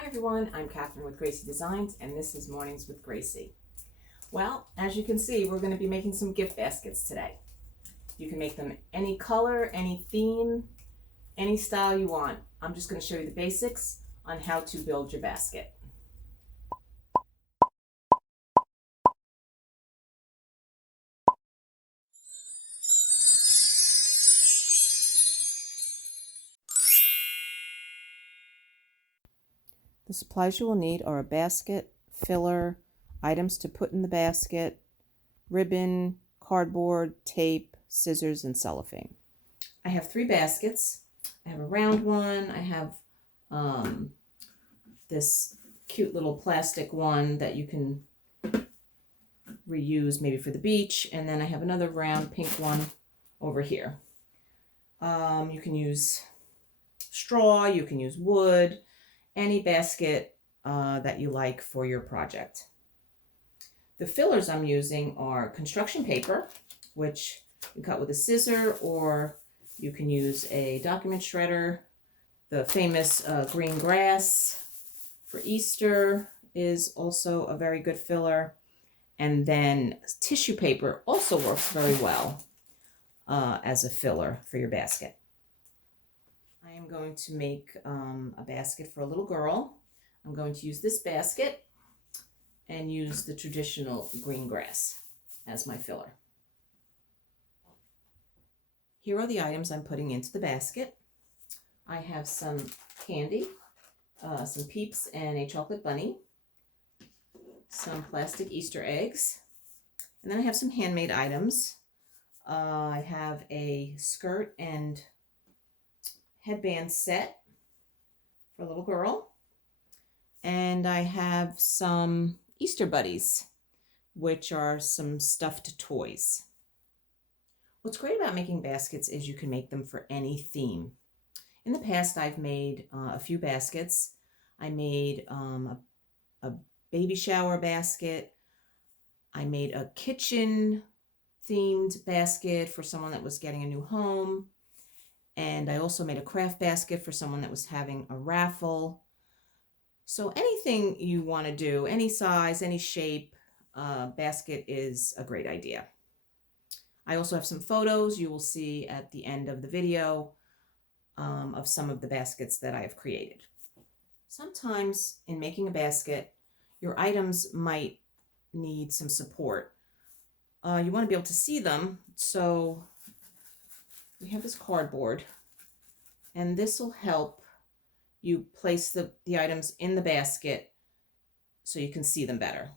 Hi everyone, I'm Catherine with GraCee Designs, and this is Mornings with GraCee. Well, as you can see, we're going to be making some gift baskets today. You can make them any color, any theme, any style you want. I'm just going to show you the basics on how to build your basket. The supplies you will need are a basket, filler, items to put in the basket, ribbon, cardboard, tape, scissors, and cellophane. I have 3 baskets. I have a round one. I have this cute little plastic one that you can reuse maybe for the beach. And then I have another round pink one over here. You can use straw, you can use wood, any basket that you like for your project. The fillers I'm using are construction paper, which you cut with a scissor, or you can use a document shredder. The famous green grass for Easter is also a very good filler. And then tissue paper also works very well as a filler for your basket. I am going to make a basket for a little girl. I'm going to use this basket and use the traditional green grass as my filler. Here are the items I'm putting into the basket. I have some candy, some Peeps and a chocolate bunny, some plastic Easter eggs, and then I have some handmade items. I have a skirt and headband set for a little girl, and I have some Easter buddies, which are some stuffed toys. What's great about making baskets is you can make them for any theme. In the past, I've made a few baskets. I made a baby shower basket. I made a kitchen themed basket for someone that was getting a new home. And I also made a craft basket for someone that was having a raffle. So anything you want to do, any size, any shape, basket is a great idea. I also have some photos you will see at the end of the video of some of the baskets that I have created. Sometimes in making a basket, your items might need some support. You want to be able to see them, so we have this cardboard, and this will help you place the items in the basket so you can see them better.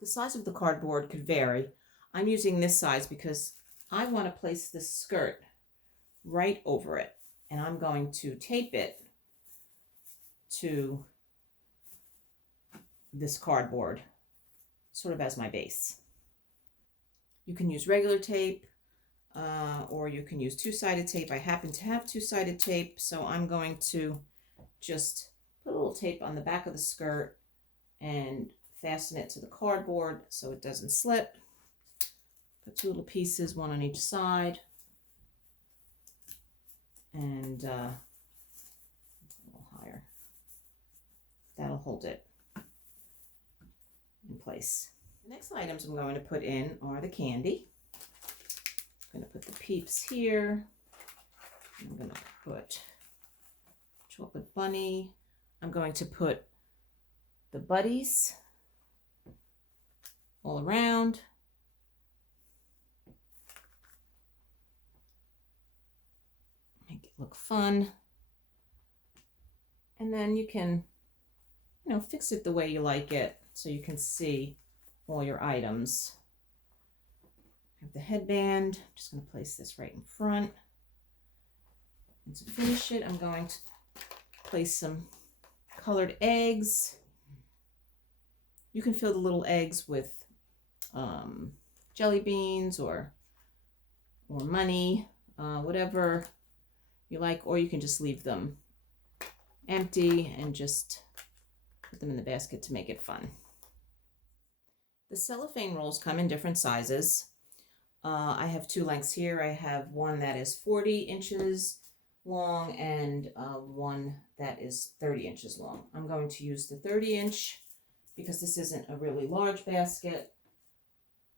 The size of the cardboard could vary. I'm using this size because I want to place this skirt right over it, and I'm going to tape it to this cardboard sort of as my base. You can use regular tape or you can use two-sided tape. I happen to have two-sided tape, so I'm going to just put a little tape on the back of the skirt and fasten it to the cardboard so it doesn't slip. Put 2 little pieces, one on each side, and a little higher. That'll hold it in place. The next items I'm going to put in are the candy. I'm going to put the Peeps here. I'm going to put chocolate bunny. I'm going to put the buddies all around. Make it look fun. And then you can, fix it the way you like it so you can see all your items. I have the headband. I'm just going to place this right in front. And to finish it, I'm going to place some colored eggs. You can fill the little eggs with jelly beans or money, whatever you like, or you can just leave them empty and just put them in the basket to make it fun. The cellophane rolls come in different sizes. I have 2 lengths here. I have one that is 40 inches long and one that is 30 inches long. I'm going to use the 30-inch because this isn't a really large basket,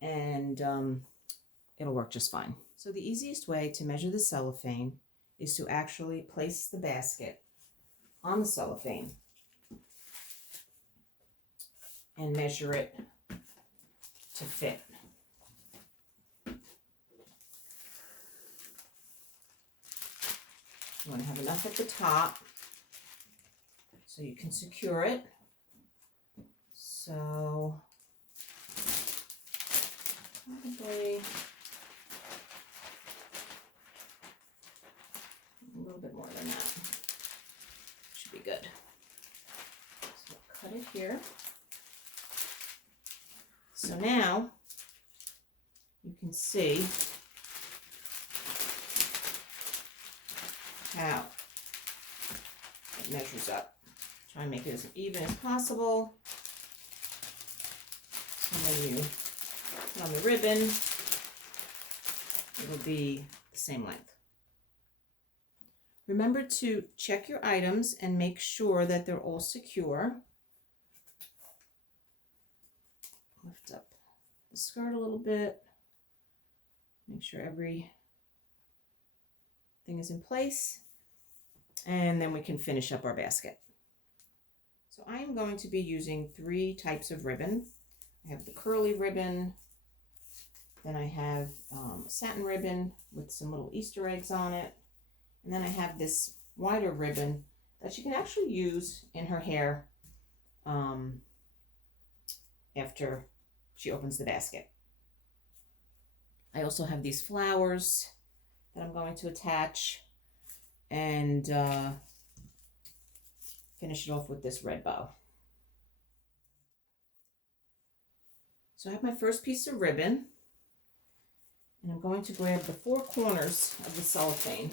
and it'll work just fine. So the easiest way to measure the cellophane is to actually place the basket on the cellophane and measure it to fit. You want to have enough at the top so you can secure it. So probably a little bit more than that. Should be good. So we'll cut it here. So now you can see how it measures up. Try and make it as even as possible. So when you put on the ribbon, it will be the same length. Remember to check your items and make sure that they're all secure. Lift up the skirt a little bit. Make sure everything is in place. And then we can finish up our basket. So I am going to be using 3 types of ribbon. I have the curly ribbon, then I have satin ribbon with some little Easter eggs on it, and then I have this wider ribbon that you can actually use in her hair after she opens the basket. I also have these flowers that I'm going to attach and finish it off with this red bow. So I have my first piece of ribbon, and I'm going to grab the 4 corners of the cellophane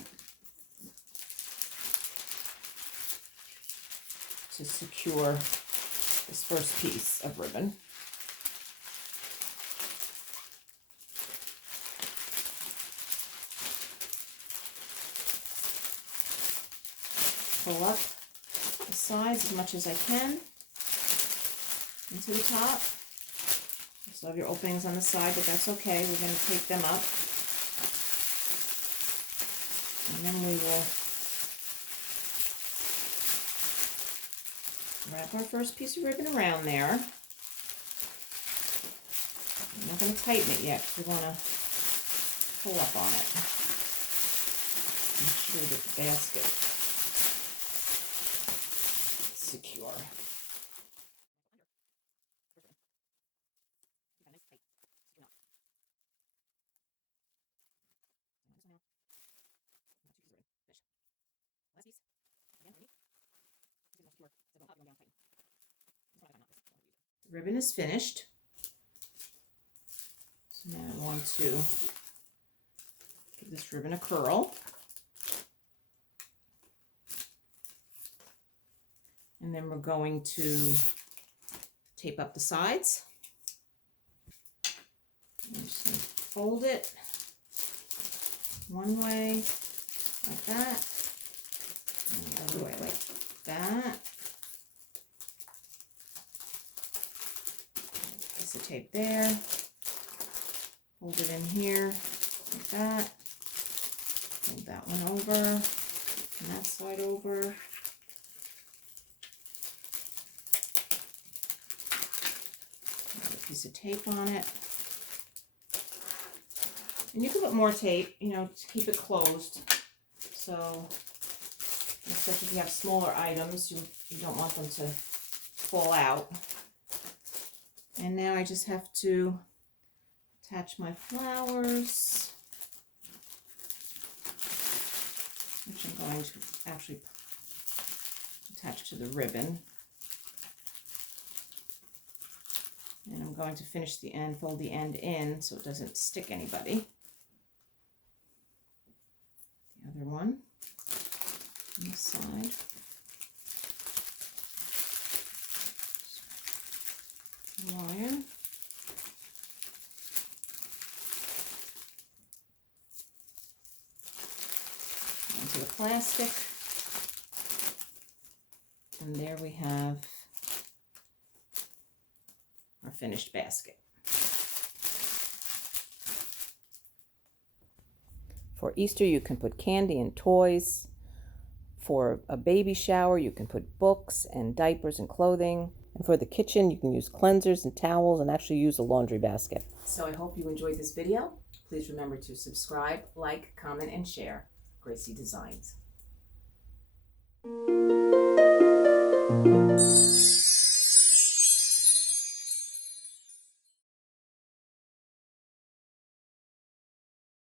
to secure this first piece of ribbon. Pull up the sides as much as I can into the top. You still have your openings on the side, but that's okay. We're going to take them up. And then we will wrap our first piece of ribbon around there. I'm not going to tighten it yet because we want to pull up on it. Make sure that the basket is secure. The ribbon is finished. So now I want to give this ribbon a curl. And then we're going to tape up the sides. I'm just going to fold it one way like that, and the other way like that. Piece of tape there. Fold it in here like that. Fold that one over, and that side over. Piece of tape on it, and you can put more tape, you know, to keep it closed. So, especially if you have smaller items, you don't want them to fall out. And now I just have to attach my flowers, which I'm going to actually attach to the ribbon. And I'm going to finish the end, fold the end in so it doesn't stick anybody. The other one on the side. Wire. Onto the plastic. And there we have our finished basket. For Easter, you can put candy and toys. For a baby shower, you can put books and diapers and clothing. And for the kitchen, you can use cleansers and towels and actually use a laundry basket. So I hope you enjoyed this video. Please remember to subscribe, like, comment, and share GraCee Designs.